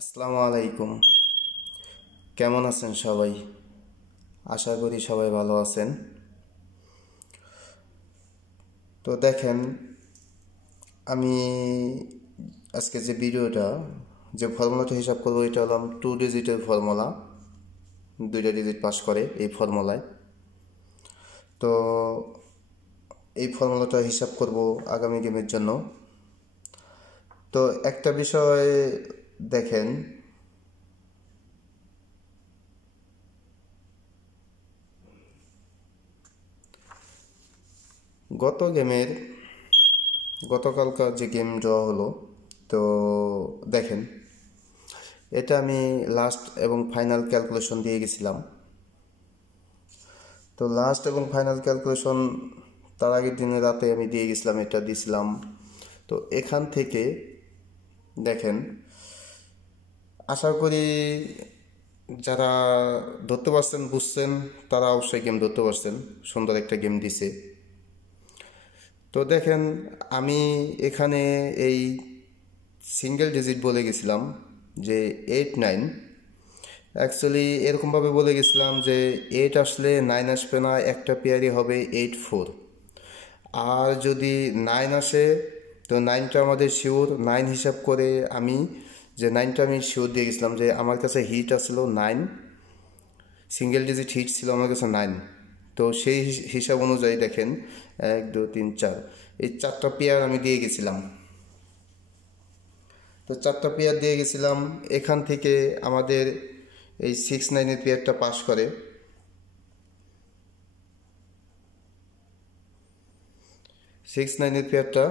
আসসালামু আলাইকুম। কেমন আছেন সবাই? আশা করি সবাই ভালো আছেন। তো দেখেন, আমি আজকে যে ফর্মুলাটা হিসাব করবো, এটা হলাম 2 ডিজিটের ফর্মুলা। 2টা ডিজিট পাস করে এই ফর্মুলায়। তো এই ফর্মুলাটা হিসাব করব আগামী গেমের জন্য। তো একটা বিষয় দেখেন, গত গেমের গতকালকার যে গেম ড্র হলো, তো দেখেন, এটা আমি লাস্ট এবং ফাইনাল ক্যালকুলেশন দিয়ে গেছিলাম। তো লাস্ট এবং ফাইনাল ক্যালকুলেশন তার আগের দিনে রাতে আমি দিয়ে গেছিলাম, এটা দিয়েছিলাম। তো এখান থেকে দেখেন, আশা করি যারা ধরতে পারছেন, বুঝছেন, তারা অবশ্যই গেম ধরতে পারছেন। সুন্দর একটা গেম দিছে। তো দেখেন, আমি এখানে এই সিঙ্গেল ডিজিট বলে গেছিলাম যে 8 9। অ্যাকচুয়ালি এরকমভাবে বলে গেছিলাম যে 8 আসলে 9 আসবে না, একটা পেয়ারই হবে 8 4। আর যদি 9 আসে, তো 9টা আমাদের শিওর। 9 হিসাব করে যে 9টা আমি শিওর দিয়ে গেছিলাম যে আমার কাছে হিট আসলো 9, সিঙ্গেল ডিজিট হিট ছিল আমার কাছে 9। তো সেই হিসাব অনুযায়ী দেখেন, 1 2 3 4, এই 4টা পেয়ার আমি দিয়ে গেছিলাম। তো 4টা পেয়ার দিয়ে গেছিলাম। এখান থেকে আমাদের এই 6 9-এর পেয়ারটা পাস করে। 6 9-এর পেয়ারটা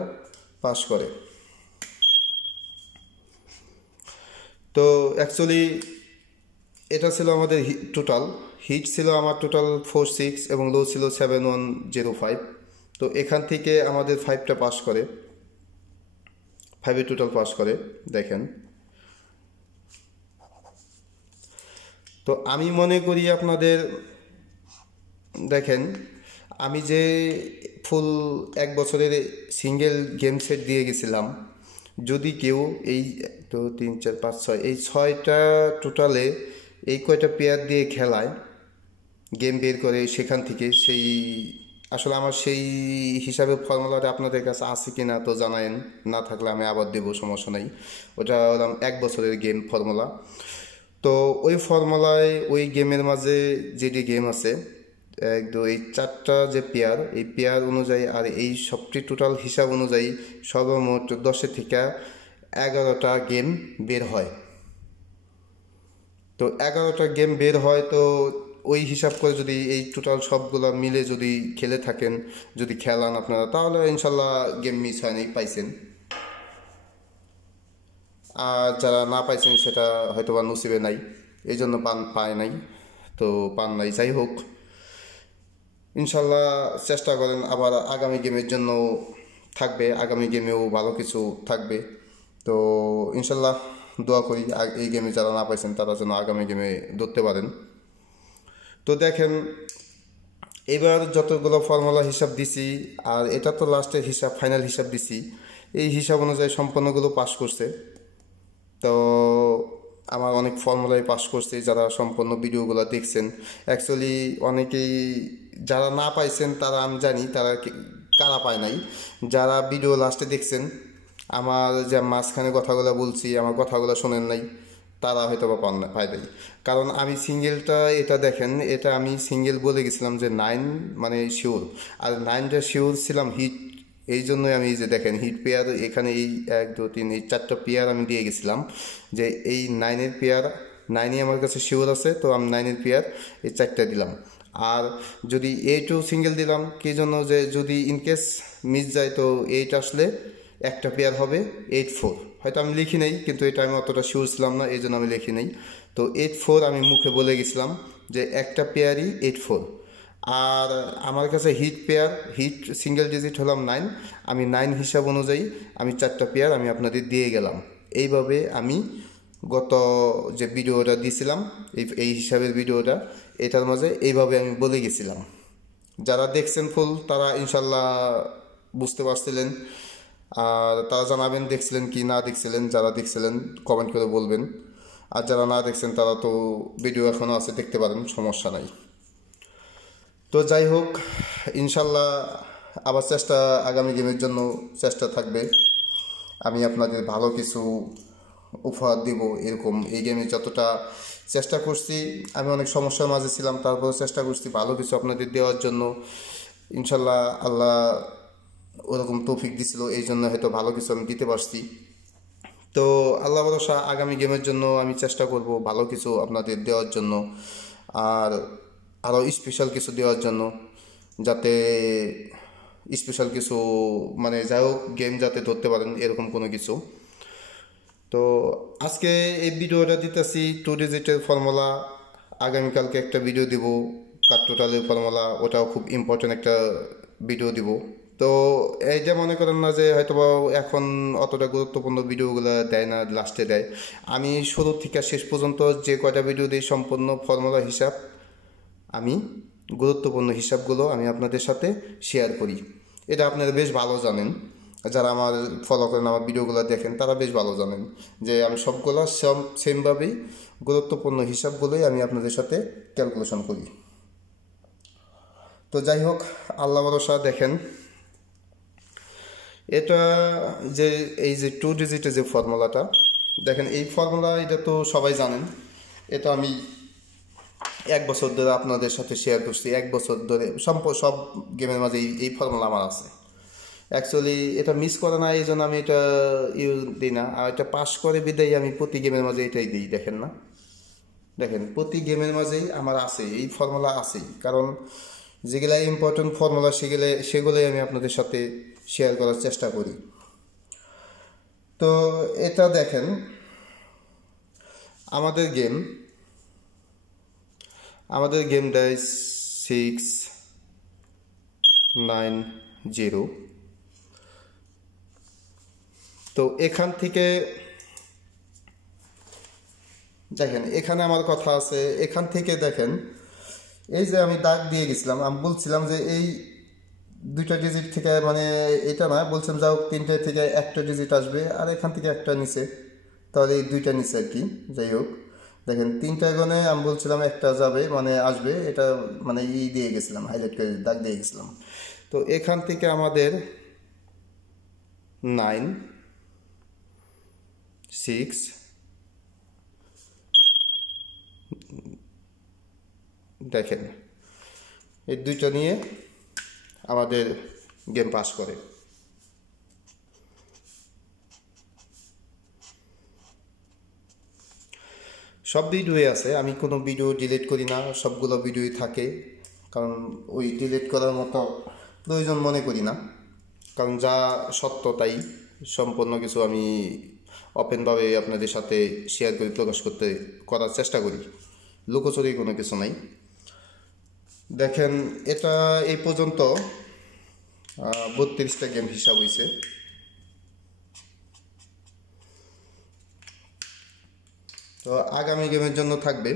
পাস করে। তো অ্যাকচুয়ালি এটা ছিল আমাদের টোটাল হিট ছিল আমার টোটাল 4 6 এবং লো ছিল 7 1 0 5। তো এখান থেকে আমাদের 5টা পাস করে, 5-এর টোটাল পাস করে। দেখেন, তো আমি মনে করি আপনাদের, দেখেন, আমি যে ফুল 1 বছরের সিঙ্গেল গেম সেট দিয়ে গেছিলাম, যদি কেউ এই, তো 3 4 5 6, এই 6টা টোটালে এই কয়টা পেয়ার দিয়ে খেলায়, গেম বের করে সেখান থেকে সেই, আসলে আমার সেই হিসাবে ফর্মুলাটা আপনাদের কাছে আছে কি না তো জানায়েন। না থাকলে আমি আবার দেবো, সমস্যা নাই। ওটা হলাম 1 বছরের গেম ফর্মুলা। তো ওই ফর্মুলায় ওই গেমের মাঝে যেটি গেম আছে, একদম এই 4টা যে পেয়ার, এই পেয়ার অনুযায়ী আর এই সবটি টোটাল হিসাব অনুযায়ী সর্বমোট 10 থেকে 11টা গেম বের হয়। তো 11টা গেম বের হয়। তো ওই হিসাব করে যদি এই টোটাল সবগুলো মিলে যদি খেলে থাকেন, যদি খেলান আপনারা, তাহলে ইনশাল্লাহ গেম মিস হয় নাই, পাইছেন। আর যারা না পাইছেন সেটা হয়তো বা নসিবে নাই, এই জন্য পায় নাই। তো পান নাই, যাই হোক, ইনশাল্লাহ চেষ্টা করেন আবার আগামী গেমের জন্য। থাকবে আগামী গেমেও ভালো কিছু থাকবে। তো ইনশাল্লাহ দোয়া করি এই গেমে যারা না পাইছেন তারা যেন আগামী গেমে ধরতে পারেন। তো দেখেন, এবার যতগুলো ফর্মুলা হিসাব দিছি, আর এটা তো লাস্টের হিসাব, ফাইনাল হিসাব দিছি, এই হিসাব অনুযায়ী সম্পূর্ণগুলো পাস করছে। তো আমার অনেক ফর্মুলাই পাস করছে যারা সম্পূর্ণ ভিডিওগুলো দেখছেন। অ্যাকচুয়ালি অনেকেই যারা না পাইছেন তারা, আমি জানি তারা কারা পায় নাই। যারা ভিডিও লাস্টে দেখছেন, আমার যে মাঝখানে কথাগুলো বলছি, আমার কথাগুলো শোনেন নাই, তারা হয়তো বা পায় নাই। কারণ আমি সিঙ্গেলটা, এটা দেখেন, এটা আমি সিঙ্গেল বলে গেছিলাম যে 9 মানে শিওর, আর 9টা শিওর ছিলাম হিট। এই জন্যই আমি এই যে দেখেন হিট পেয়ার এখানে এই 1 2 3 এই 4টা পেয়ার আমি দিয়ে গেছিলাম যে এই 9-এর পেয়ার, 9ই আমার কাছে শিওর আছে। তো আমি 9-এর পেয়ার এই 4টা দিলাম। আর যদি 8ও সিঙ্গেল দিলাম, কি জন্য, যে যদি ইনকেস মিস যায় তো 8 আসলে একটা পেয়ার হবে 8 4। হয়তো আমি লিখি নাই, কিন্তু এটা আমি অতটা শিওর ছিলাম না, এই জন্য আমি লিখি নাই। তো 8 4 আমি মুখে বলে গেছিলাম যে একটা পেয়ারই 8 4। আর আমার কাছে হিট সিঙ্গেল ডিজিট হলাম 9। আমি 9 হিসাব অনুযায়ী আমি 4টা পেয়ার আমি আপনাদের দিয়ে গেলাম। এইভাবে আমি গত যে ভিডিওটা দিয়েছিলাম, এই হিসাবের ভিডিওটা, এটার মাঝে এইভাবে আমি বলে গেছিলাম। যারা দেখছেন ফুল তারা ইনশাল্লাহ বুঝতে পারছিলেন। আর তারা জানাবেন দেখছিলেন কি না দেখছিলেন, যারা দেখছিলেন কমেন্ট করে বলবেন। আর যারা না দেখছেন তারা তো ভিডিও এখনও আছে, দেখতে পারেন, সমস্যা নাই। তো যাই হোক, ইনশাল্লাহ আবার চেষ্টা, আগামী গেমের জন্য চেষ্টা থাকবে। আমি আপনাদের ভালো কিছু উপহার দিব এরকম। এই গেমে যতটা চেষ্টা করছি, আমি অনেক সমস্যার মাঝে ছিলাম, তারপরেও চেষ্টা করছি ভালো কিছু আপনাদের দেওয়ার জন্য। ইনশাল্লাহ আল্লাহ ওরকম তৌফিক দিছিল, এই জন্য হয়তো ভালো কিছু আমি দিতে পারছি। তো আল্লাহ ভরসা, আগামী গেমের জন্য আমি চেষ্টা করব ভালো কিছু আপনাদের দেওয়ার জন্য, আর আরও স্পেশাল কিছু দেওয়ার জন্য, যাতে স্পেশাল কিছু, মানে যাই হোক, গেম যাতে ধরতে পারেন এরকম কোনো কিছু। তো আজকে এই ভিডিওটা দিতেছি 2 ডিজিটের ফর্মুলা। আগামীকালকে একটা ভিডিও দিব কার টোটালের ফর্মুলা, ওটাও খুব ইম্পর্টেন্ট একটা ভিডিও দিব। তো এইটা মনে করেন না যে হয়তো বা এখন অতটা গুরুত্বপূর্ণ ভিডিওগুলো দেয় না, লাস্টে দেয়। আমি শুরু থেকে শেষ পর্যন্ত যে কয়টা ভিডিও দিই সম্পূর্ণ ফর্মুলা হিসাব, আমি গুরুত্বপূর্ণ হিসাবগুলো আমি আপনাদের সাথে শেয়ার করি। এটা আপনারা বেশ ভালো জানেন, যারা আমার ফলো করেন, আমার ভিডিওগুলো দেখেন, তারা বেশ ভালো জানেন যে আমি সবগুলো সেমভাবেই গুরুত্বপূর্ণ হিসাবগুলোই আমি আপনাদের সাথে ক্যালকুলেশন করি। তো যাই হোক, আল্লাহ ভরসা। দেখেন এটা যে এই যে 2 ডিজিটের যে ফর্মুলাটা, দেখেন এই ফর্মুলা, এটা তো সবাই জানেন। এটা আমি 1 বছর ধরে আপনাদের সাথে শেয়ার করছি। 1 বছর ধরে সব গেমের মাঝে এই ফর্মুলা আমার আছে। অ্যাকচুয়ালি এটা মিস করে না, এই জন্য আমি এটা ইউজ দিই না। আর এটা পাস করে বিদায় আমি প্রতি গেমের মাঝে এটাই দিই। দেখেন না, দেখেন প্রতি গেমের মাঝেই আমার আছে, এই ফর্মুলা আছেই। কারণ যেগুলা ইম্পর্টেন্ট ফর্মুলা সেগুলোই আমি আপনাদের সাথে শেয়ার করার চেষ্টা করি। তো এটা দেখেন, আমাদের গেম দেয় 690। তো এখান থেকে দেখেন, এখানে আমার কথা আছে। এখান থেকে দেখেন, এই যে আমি দাগ দিয়ে গেছিলাম, আমি বলছিলাম যে এই 2টা ডিজিট থেকে, মানে এটা না, বলছিলাম যাও 3টে থেকে একটা ডিজিট আসবে, আর এখান থেকে একটা নিচে, তাহলে এই 2টা নিচে আর কি। যাই হোক, দেখেন 3টা গণে আমি বলছিলাম একটা যাবে, মানে আসবে, এটা মানে দিয়ে গেছিলাম, হাইলাইট করে দাগ দিয়ে গেছিলাম। তো এখান থেকে আমাদের 9, 6, দেখেন এই 2টা নিয়ে আমাদের গেম পাস করে। সব ভিডিওই আছে, আমি কোনো ভিডিও ডিলিট করি না, সবগুলো ভিডিওই থাকে। কারণ ওই ডিলিট করার মতো প্রয়োজন মনে করি না। কারণ যা সত্য তাই সম্পূর্ণ কিছু আমি ওপেনভাবে আপনাদের সাথে শেয়ার করে প্রকাশ করার চেষ্টা করি। লুকোচুরি কোনো কিছু নাই। দেখেন এটা এই পর্যন্ত 32টা গেম হিসাব হয়েছে। তো আগামী গেমের জন্য থাকবে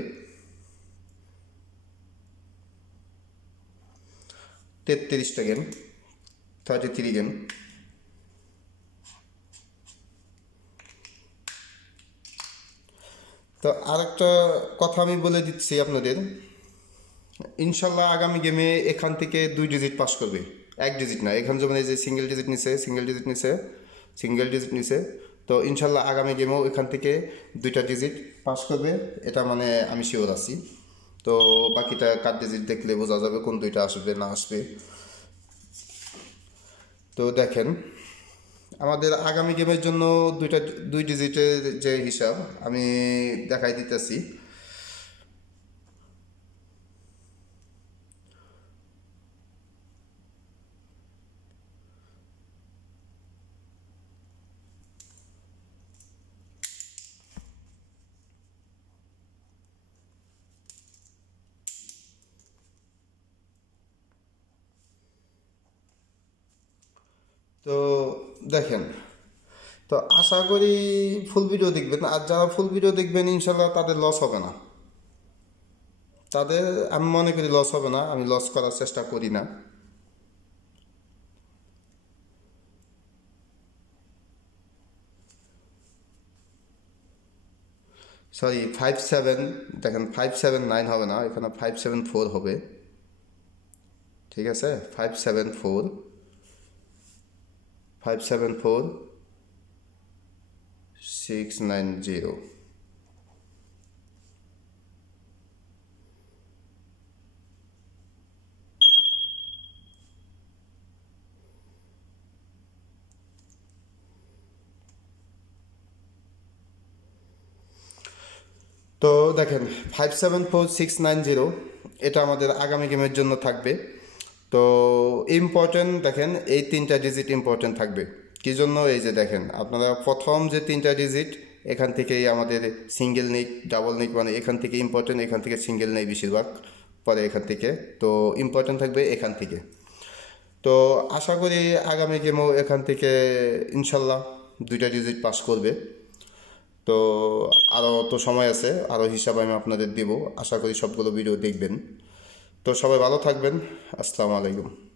33টা গেম, 33 গেম। তো আরেকটা কথা আমি বলে দিচ্ছি আপনাদের, ইনশাল্লাহ আগামী গেমে এখান থেকে 2 ডিজিট পাস করবে, 1 ডিজিট না। এখানে যেমন এই যে সিঙ্গেল ডিজিট নিছে, তো ইনশাল্লাহ আগামী গেমেও এখান থেকে 2টা ডিজিট পাস করবে, এটা মানে আমি শিওর আছি। তো বাকিটা কার ডিজিট দেখলে বোঝা যাবে কোন 2টা আসবে না আসবে। তো দেখেন, আমাদের আগামী গেমের জন্য 2 ডিজিটের যে হিসাব আমি দেখাই দিতেছি। তো দেখেন, তো আশা করি ফুল ভিডিও দেখবেন, আর যারা ফুল ভিডিও দেখবেন ইনশাল্লাহ তাদের লস হবে না। তাদের আমি মনে করি লস হবে না, আমি লস করার চেষ্টা করি না। সরি 57, দেখেন 579 হবে না, এখানে 574 হবে। ঠিক আছে, 574 690। তো দেখেন 574690 এটা আমাদের আগামী গেমের জন্য থাকবে। তো ইম্পর্টেন্ট দেখেন এই 3টা ডিজিট ইম্পর্টেন্ট থাকবে। কী জন্য? এই যে দেখেন আপনারা প্রথম যে 3টা ডিজিট এখান থেকেই আমাদের সিঙ্গেল নিক, ডাবল নিক, মানে এখান থেকে ইম্পর্টেন্ট, এখান থেকে সিঙ্গেল নেই বেশিরভাগ, পরে এখান থেকে। তো ইম্পর্টেন্ট থাকবে এখান থেকে। তো আশা করি আগামী গেমও এখান থেকে ইনশাল্লাহ 2টা ডিজিট পাস করবে। তো আরও তো সময় আছে, আরও হিসাব আমি আপনাদের দেব। আশা করি সবগুলো ভিডিও দেখবেন। তো সবাই ভালো থাকবেন। আসসালামু আলাইকুম।